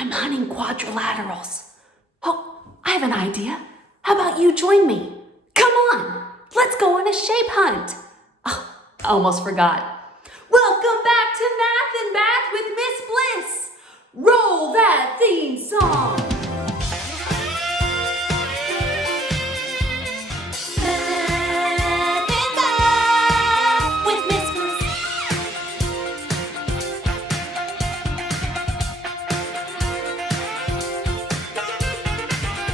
I'm hunting quadrilaterals. Oh, I have an idea. How about you join me? Come on, let's go on a shape hunt. Oh, I almost forgot. Welcome back to Math and Math with Miss Bliss. Roll that theme song. Math and Math with Miss Bliss.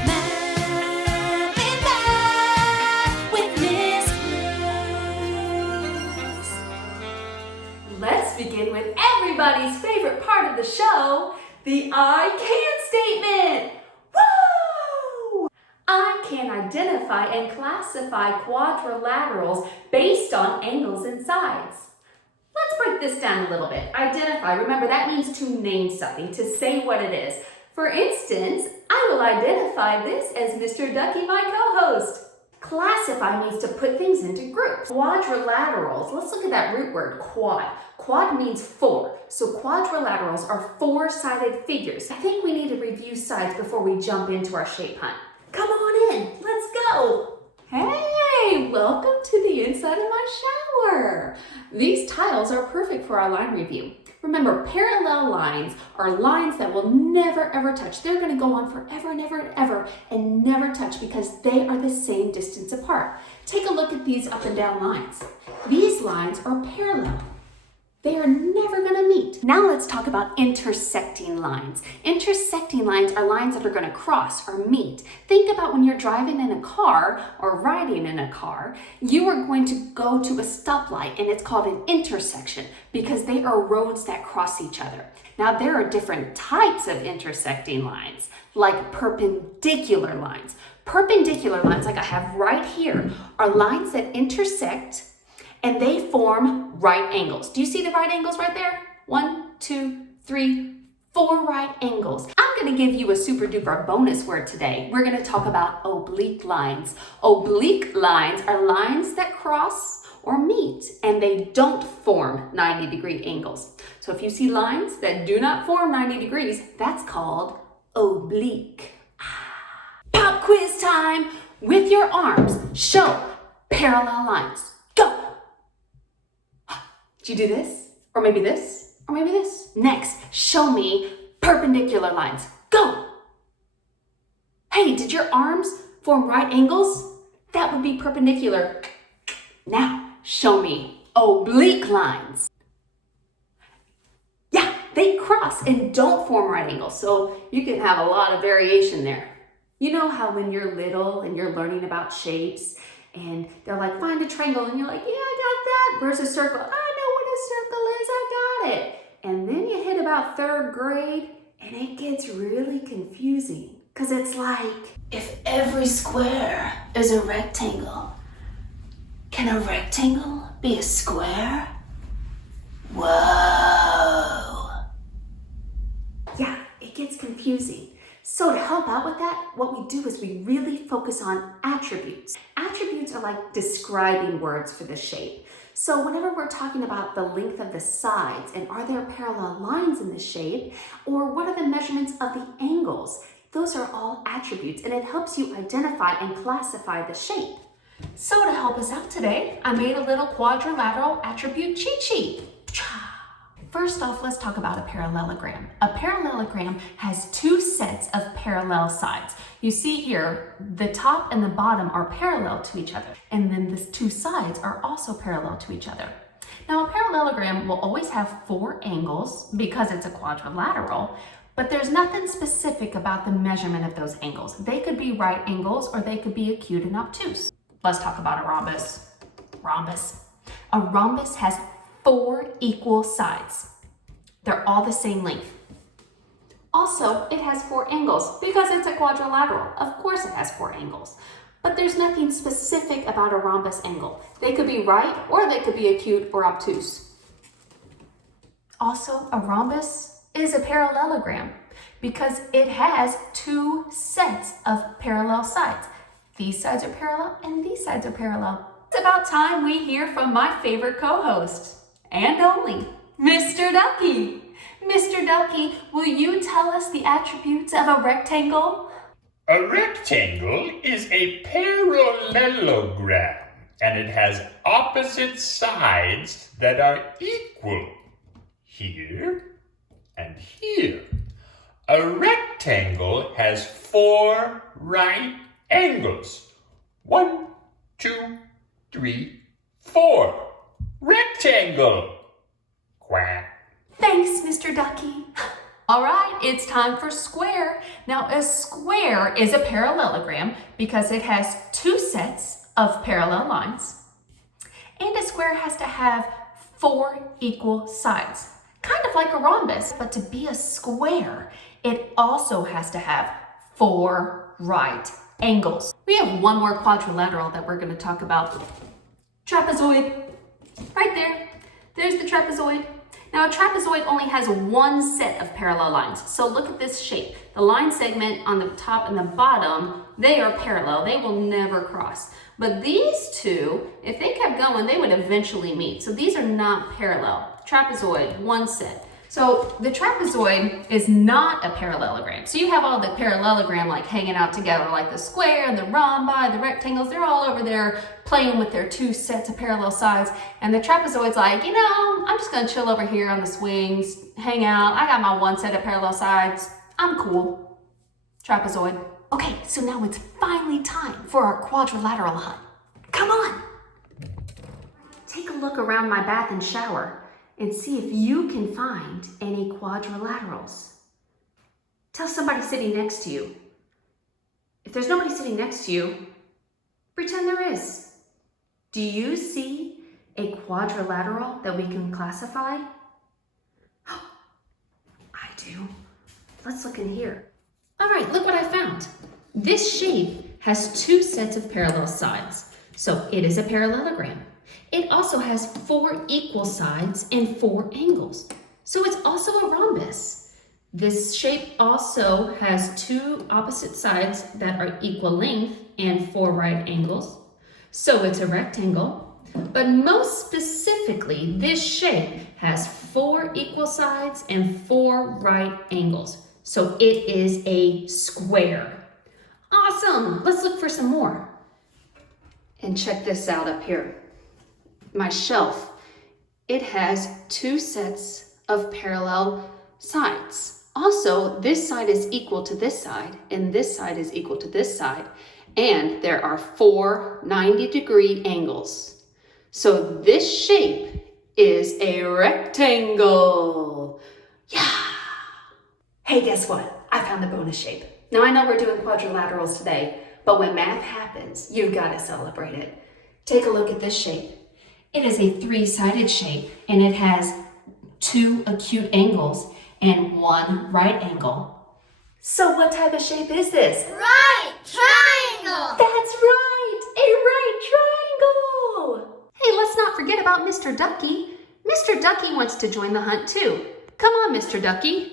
Math and Math with Miss Bliss. Let's begin with everybody's favorite part of the show, the I can statement. Woo! I can identify and classify quadrilaterals based on angles and sides. Let's break this down a little bit. Identify, remember that means to name something, to say what it is. For instance, I will identify this as Mr. Ducky, my co-host. Classify means to put things into groups. Quadrilaterals, let's look at that root word, quad. Quad means four, so quadrilaterals are four-sided figures. I think we need to review sides before we jump into our shape hunt. Come on in, let's go. Hey, welcome to the inside of my shower. These tiles are perfect for our line review. Remember, parallel lines are lines that will never ever touch. They're going to go on forever and ever and ever and never touch because they are the same distance apart. Take a look at these up and down lines. These lines are parallel. They are never going to meet. Now let's talk about intersecting lines. Intersecting lines are lines that are going to cross or meet. Think about when you're driving in a car or riding in a car, you are going to go to a stoplight and it's called an intersection because they are roads that cross each other. Now there are different types of intersecting lines, like perpendicular lines. Perpendicular lines, like I have right here, are lines that intersect and they form right angles. Do you see the right angles right there? 1, 2, 3, 4 right angles. I'm going to give you a super duper bonus word today. We're going to talk about oblique lines. Oblique lines are lines that cross or meet and they don't form 90-degree angles. So if you see lines that do not form 90 degrees, that's called oblique. Pop quiz time! With your arms, show parallel lines. Go! Did you do this? Or maybe this? Or maybe this? Next, show me perpendicular lines. Go! Hey, did your arms form right angles? That would be perpendicular. Now, show me oblique lines. Yeah, they cross and don't form right angles, so you can have a lot of variation there. You know how when you're little and you're learning about shapes and they're like, find a triangle, and you're like, yeah, I got that. Where's a circle? I know what a circle is, I got it. And then you hit about 3rd grade and it gets really confusing because it's like, if every square is a rectangle, can a rectangle be a square? Whoa. Yeah, it gets confusing. So to help out with that, what we do is we really focus on attributes. Attributes are like describing words for the shape. So whenever we're talking about the length of the sides and are there parallel lines in the shape, or what are the measurements of the angles, those are all attributes and it helps you identify and classify the shape. So to help us out today, I made a little quadrilateral attribute cheat sheet. First off, let's talk about a parallelogram. A parallelogram has 2 sets of parallel sides. You see here, the top and the bottom are parallel to each other, and then the 2 sides are also parallel to each other. Now, a parallelogram will always have 4 angles because it's a quadrilateral, but there's nothing specific about the measurement of those angles. They could be right angles or they could be acute and obtuse. Let's talk about a rhombus. A rhombus has 4 equal sides. They're all the same length. Also, it has 4 angles because it's a quadrilateral. Of course it has 4 angles. But there's nothing specific about a rhombus angle. They could be right or they could be acute or obtuse. Also, a rhombus is a parallelogram because it has 2 sets of parallel sides. These sides are parallel and these sides are parallel. It's about time we hear from my favorite co-host, and only, Mr. Ducky. Mr. Ducky, will you tell us the attributes of a rectangle? A rectangle is a parallelogram, and it has opposite sides that are equal. Here and here. A rectangle has 4 right angles. 1, 2, 3, 4. Rectangle. Quack. Thanks, Mr. Ducky. All right, it's time for square. Now, a square is a parallelogram because it has 2 sets of parallel lines. And a square has to have 4 equal sides, kind of like a rhombus. But to be a square, it also has to have 4 right angles. We have one more quadrilateral that we're going to talk about. Trapezoid. Right there. There's the trapezoid. Now, a trapezoid only has 1 set of parallel lines. So look at this shape. The line segment on the top and the bottom, they are parallel. They will never cross. But these two, if they kept going, they would eventually meet. So these are not parallel. Trapezoid, 1 set. So the trapezoid is not a parallelogram. So you have all the parallelogram like hanging out together, like the square, the rhombi, the rectangles. They're all over there playing with their 2 sets of parallel sides. And the trapezoid's like, you know, I'm just gonna chill over here on the swings, hang out. I got my 1 set of parallel sides. I'm cool. Trapezoid. Okay, so now it's finally time for our quadrilateral hunt. Come on. Take a look around my bath and shower and see if you can find any quadrilaterals. Tell somebody sitting next to you. If there's nobody sitting next to you, pretend there is. Do you see a quadrilateral that we can classify? I do. Let's look in here. All right, look what I found. This shape has 2 sets of parallel sides, so it is a parallelogram. It also has 4 equal sides and 4 angles, so it's also a rhombus. This shape also has 2 opposite sides that are equal length and 4 right angles, so it's a rectangle. But most specifically, this shape has 4 equal sides and 4 right angles, so it is a square. Awesome! Let's look for some more. And check this out up here. My shelf, it has 2 sets of parallel sides. Also, this side is equal to this side, and this side is equal to this side, and there are 4 90-degree angles. So this shape is a rectangle. Yeah! Hey, guess what? I found a bonus shape. Now, I know we're doing quadrilaterals today, but when math happens, you've got to celebrate it. Take a look at this shape. It is a 3-sided shape, and it has 2 acute angles and 1 right angle. So what type of shape is this? Right triangle! That's right! A right triangle! Hey, let's not forget about Mr. Ducky. Mr. Ducky wants to join the hunt too. Come on, Mr. Ducky.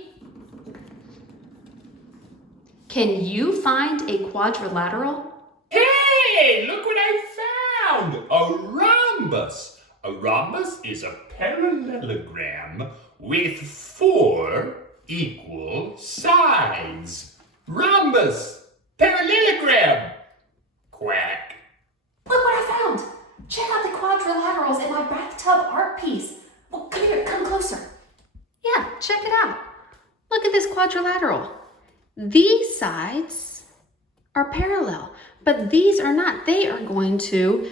Can you find a quadrilateral? Hey, look what I found! A rhombus. A rhombus is a parallelogram with 4 equal sides. Rhombus. Parallelogram. Quack. Look what I found! Check out the quadrilaterals in my bathtub art piece. Well, come here, come closer. Yeah, check it out. Look at this quadrilateral. These sides are parallel, but these are not. They are going to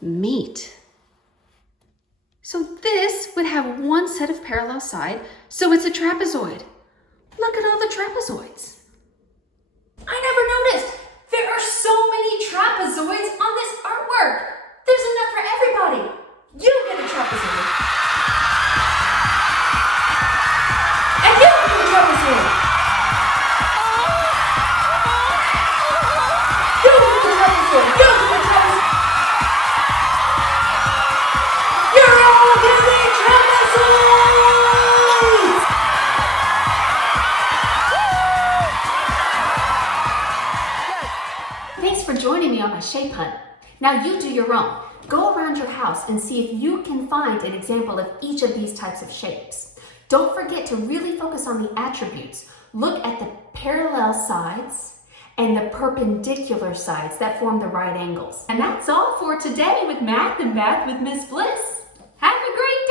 meet. So this would have 1 set of parallel side, so it's a trapezoid. Look at all the trapezoids. I never noticed. There are so many trapezoids on this artwork. There's enough for everybody. You get a trapezoid. And you get a trapezoid. You get the trapezoid. You get the trapezoid. You're all getting trapezoids. Thanks for joining me on my shape hunt. Now you do your own. Go around your house and see if you can find an example of each of these types of shapes. Don't forget to really focus on the attributes. Look at the parallel sides and the perpendicular sides that form the right angles. And that's all for today with Math and Math with Miss Bliss. Have a great